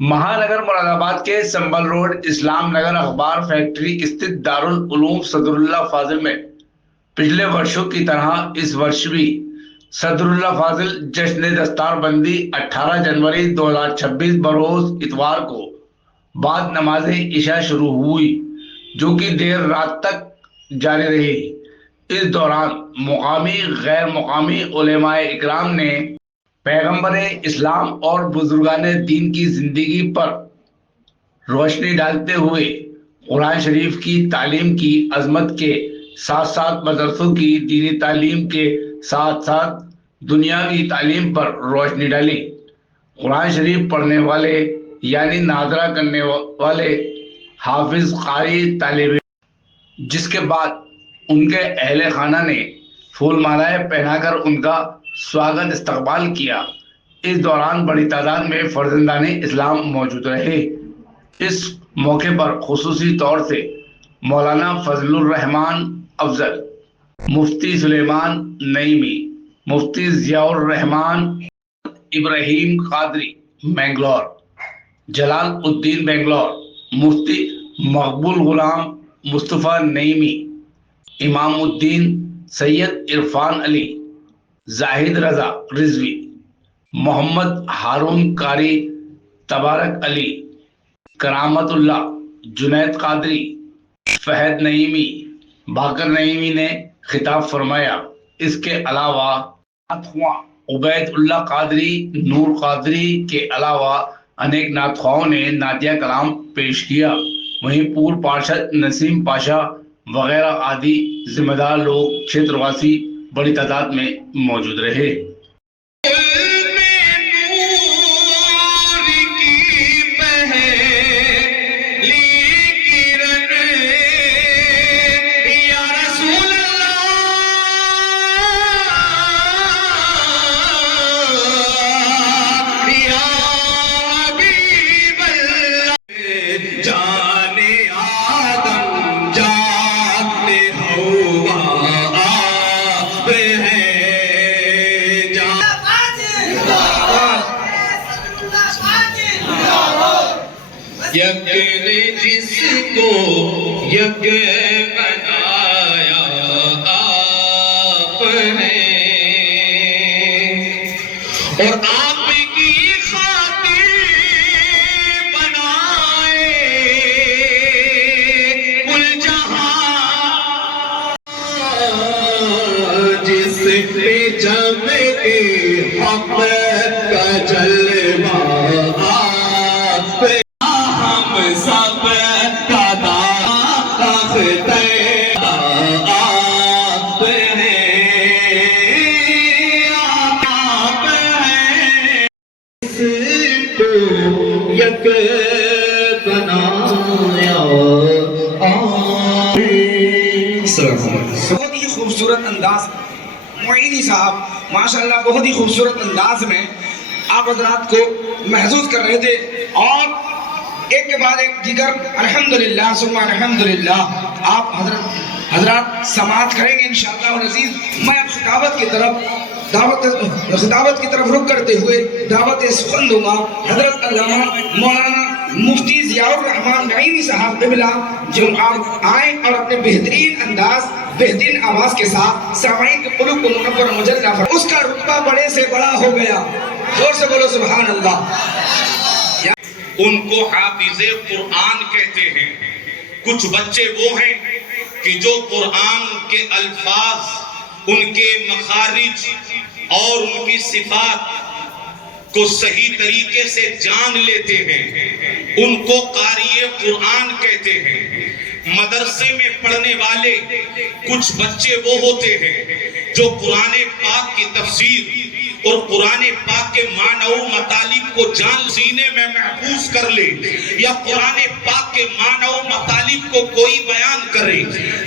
مہانگر مراد آباد کے سنبل روڈ اسلام نگر اخبار فیکٹری استھت دارالعلوم صدر اللہ فاضل میں پچھلے برسوں کی طرح اس برس بھی صدر اللہ فاضل جشن دستار بندی 18 جنوری 2026 بروز اتوار کو بعد نماز عشاء شروع ہوئی، جو کہ دیر رات تک جاری رہی۔ اس دوران مقامی غیر مقامی علماء اکرام نے پیغمبر اسلام اور بزرگان دین کی زندگی پر روشنی ڈالتے ہوئے قرآن شریف کی تعلیم کی عظمت کے ساتھ ساتھ مدرسوں کی دینی تعلیم کے ساتھ ساتھ دنیاوی تعلیم پر روشنی ڈالی۔ قرآن شریف پڑھنے والے یعنی ناظرہ کرنے والے حافظ قاری طالب، جس کے بعد ان کے اہل خانہ نے پھول مالائیں پہنا کر ان کا سواگت استقبال کیا۔ اس دوران بڑی تعداد میں فرزندان اسلام موجود رہے۔ اس موقع پر خصوصی طور سے مولانا فضل الرحمان افضل، مفتی سلیمان نعیمی، مفتی ضیاء الرحمان ابراہیم قادری بنگلور، جلال الدین بنگلور، مفتی مقبول غلام مصطفیٰ نعیمی، امام الدین سید عرفان علی، زاہد رضا رضوی، محمد ہارون قاری، تبارک علی، کرامت اللہ، جنید قادری، فہد نعیمی، باقر نعیمی نے خطاب فرمایا۔ اس کے علاوہ نعت خواں عبید اللہ قادری، نور قادری کے علاوہ انیک نعت خواہوں نے نعتیہ کلام پیش کیا۔ وہیں پور پارشد نسیم پاشا وغیرہ آدی ذمہ دار لوگ چھیتر واسی بڑی تعداد میں موجود رہے۔ یک نے جس کو یک بنایا آپ ہیں، اور آپ کی خاطر بنائے کل جہاں، جس پہ جمع کے حق کا جلوہ آپ پہ سب کا داخت آپ ہیں، آپ ہیں، اس کو یک بنایا آپ ہیں۔ بہت ہی خوبصورت انداز معینی صاحب ماشاءاللہ بہت ہی خوبصورت انداز میں آپ حضرات کو محظوظ کر رہے تھے، اور ایک کے بعد ایک دیگر الحمدللہ ثم الحمدللہ آپ حضرات سماعت کریں گے انشاءاللہ العزیز۔ میں اب خطابت کی طرف رخ کرتے ہوئے دعوت سخن دوں گا حضرت علامہ مولانا مفتی ضیاء الرحمان نعیمی صاحب قبلہ، جو آپ آئیں اور اپنے بہترین انداز بہترین آواز کے ساتھ سامعین کے قلوب کو منور مجلہ فرمائیں۔ اس کا رتبہ بڑے سے بڑا ہو گیا، زور سے بولو سبحان اللہ۔ ان کو حافظ قرآن کہتے ہیں۔ کچھ بچے وہ ہیں کہ جو قرآن کے الفاظ، ان کے مخارج اور ان کی صفات کو صحیح طریقے سے جان لیتے ہیں، ان کو قاری قرآن کہتے ہیں۔ مدرسے میں پڑھنے والے کچھ بچے وہ ہوتے ہیں جو قرآن پاک کی تفسیر اور قرآن پاک کے معنی و مطالب کو جان سینے میں محفوظ کر لے، یا قرآن پاک کے معنی و مطالب کو کوئی بیان کرے۔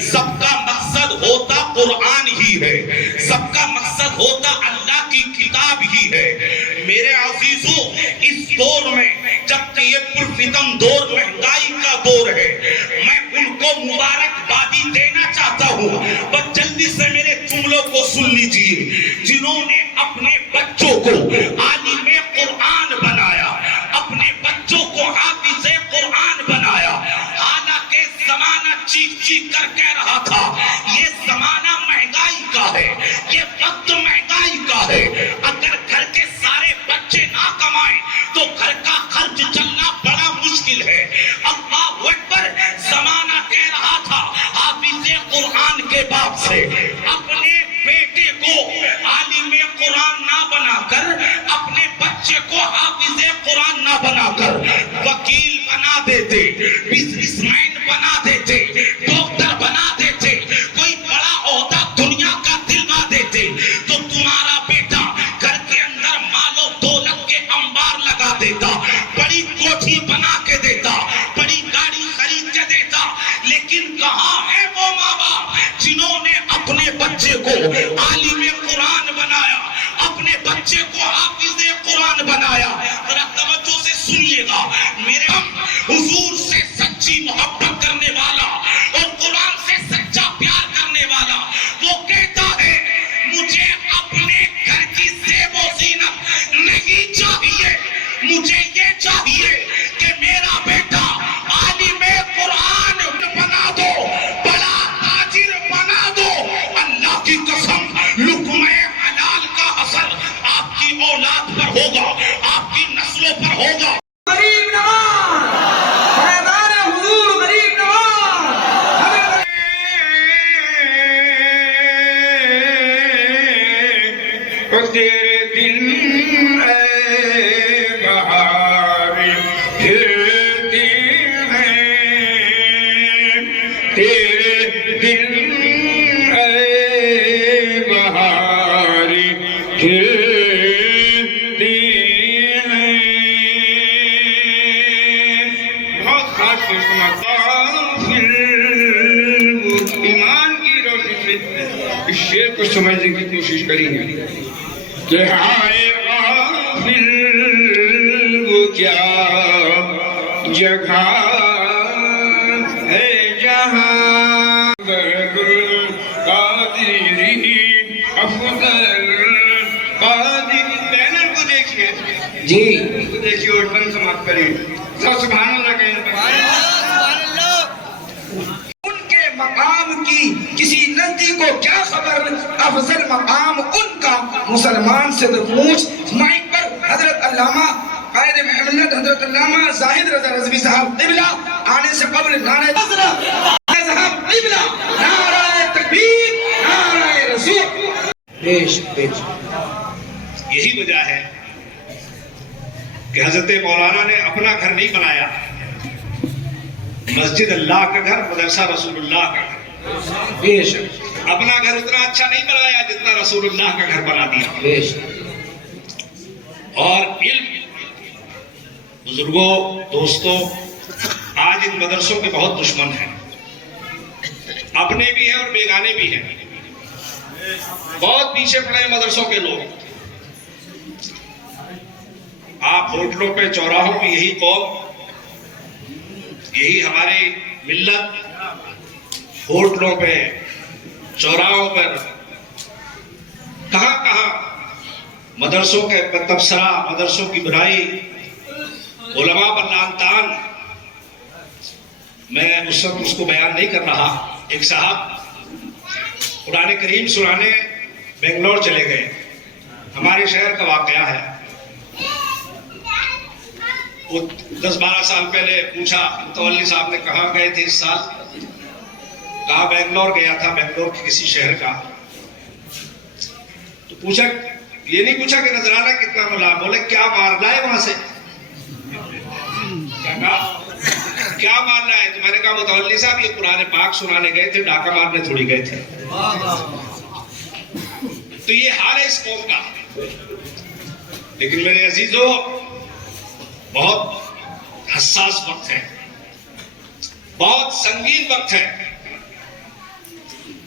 سب کا مقصد ہوتا قرآن ہی ہے، سب کا مقصد ہوتا اللہ کی کتاب ہی ہے۔ میرے عزیزوں، اس دور میں جبکہ یہ پرفتن دور مہنگائی کا دور ہے، میں ان کو مبارکبادی دینا چاہتا ہوں۔ بس جلدی سے میرے جملوں کو سن لیجئے، جنہوں نے اپنے بچوں کو عالم قرآن بنایا، اپنے بچوں اپنے بچے کو حافظ قرآن بنایا. ذرا توجہ سے سنیے گا میرے ہم حضور سے سچی محبت کرنے والا اور قرآن سے سچا پیار کرنے والا وہ کہتا ہے مجھے اپنے گھر کی زیب و زینت نہیں چاہیے, مجھے یہ چاہیے کہ میرا بیٹا عالم قرآن بنا دو, بڑا تاجر بنا دو. اللہ کی قسم لقمہ حلال کا اثر آپ کی اولاد پر ہوگا, آپ کی نسلوں پر ہوگا. غریب نواز فیضان حضور غریب نواز تیرے دن اے بہار پھرتے ہیں, تیرے دن اے بہار پھرتے ہیں. بہت خاص ایمان کی روشنی سے اس شعر کو سمجھنے کی کوشش کریں گے کہ ہائے غافل وہ کیا جگہ ہے جہاں افضل قادری افضل قادری. بینر کو دیکھیے جی دیکھیے اور بند سماعت کریں. سبحان اللہ کہیں. ان کے مقام کی کسی ندی کو کیا خبر, افضل مقام ان کا مسلمان سے تو پوچھ. مائک پر حضرت علامہ قائد محمد حضرت علامہ زاہد رضا رضوی صاحب قبلہ آنے سے قبل نعرہ صاحب قبلہ نعرہ تکبیر نعرہ رسول. پیش پیش. یہی وجہ ہے کہ حضرت مولانا نے اپنا گھر نہیں بنایا, مسجد اللہ کا گھر, مدرسہ رسول اللہ کا گھر. پیش اپنا گھر اتنا اچھا نہیں بنایا جتنا رسول اللہ کا گھر بنا دیا. پیش. اور علم, بزرگوں, دوستوں, آج ان مدرسوں کے بہت دشمن ہیں, اپنے بھی ہیں اور بیگانے بھی ہیں. بہت پیچھے پڑے ہیں مدرسوں کے لوگ. آپ ہوٹلوں پہ, چوراہوں پہ یہی قوم, یہی ہماری ملت ہوٹلوں پہ, چوراہوں پر, کہاں کہاں مدرسوں کے تبصرہ, مدرسوں کی برائی, علماء پر لعن طعن. میں اس وقت اس کو بیان نہیں کر رہا. ایک صاحب قرآن کریم سنانے بنگلور چلے گئے, ہمارے شہر کا واقعہ ہے. وہ 10-12 سال پہلے پوچھا متولی صاحب نے کہاں گئے تھے اس سال, کہا بنگلور گیا تھا, بنگلور کے کسی شہر کا. تو پوچھا, یہ نہیں پوچھا کہ نذرانہ کتنا ملا, بولے کیا مار لائے وہاں سے. کیا مارنا ہے؟ تو میں نے کہا متولی صاحب یہ قرآن پاک سنانے گئے تھے, ڈاکہ مارنے تھوڑی گئے تھے. تو یہ حال ہے اس قوم کا. لیکن میرے عزیزوں, بہت حساس وقت ہے, بہت سنگین وقت ہے.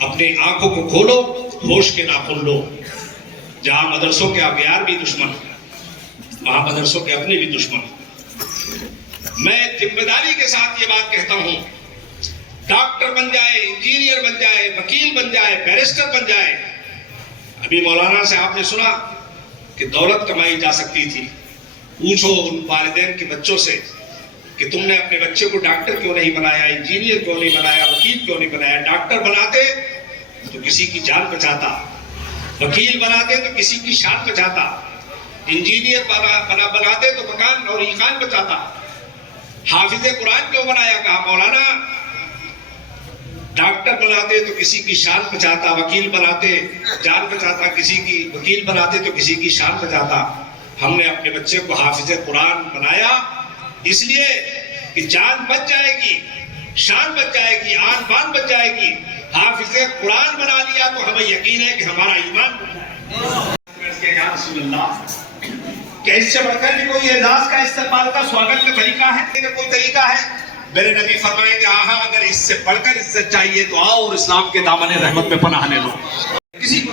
اپنی آنکھوں کو کھولو, ہوش کے ناخن لو. جہاں مدرسوں کے اغیار بھی دشمن, وہاں مدرسوں کے اپنے بھی دشمن. میں ذمہ داری کے ساتھ یہ بات کہتا ہوں, ڈاکٹر بن جائے, انجینئر بن جائے, وکیل بن جائے, بیرسٹر بن جائے. ابھی مولانا سے آپ نے سنا کہ دولت کمائی جا سکتی تھی. پوچھو ان والدین کے بچوں سے کہ تم نے اپنے بچے کو ڈاکٹر کیوں نہیں بنایا, انجینئر کیوں نہیں بنایا, وکیل کیوں نہیں بنایا. ڈاکٹر بناتے تو کسی کی جان بچاتا, وکیل بناتے تو کسی کی شان بچاتا, انجینئر بناتے تو مکان اور ایقان بچاتا. حافظ قرآن کیوں بنایا؟ کہا مولانا ڈاکٹر بناتے تو کسی کی شان بچاتا, وکیل بناتے جان بچاتا کسی کی, وکیل بناتے تو کسی کی شان بچاتا. ہم نے اپنے بچے کو حافظ قرآن بنایا اس لیے کہ جان بچ جائے گی, شان بچ جائے گی, آن بان بچ جائے گی. حافظ قرآن بنا لیا تو ہمیں یقین ہے کہ ہمارا ایمان یا رسول اللہ. کیا اس سے بڑھ کر بھی کوئی اعزاز کا, استقبال کا, سواگت کا طریقہ ہے؟ کوئی طریقہ ہے؟ میرے نبی فرمائے کہ ہاں اگر اس سے بڑھ کر عزت چاہیے تو آؤ اور اسلام کے دامن رحمت میں پناہ لے لو. کسی کو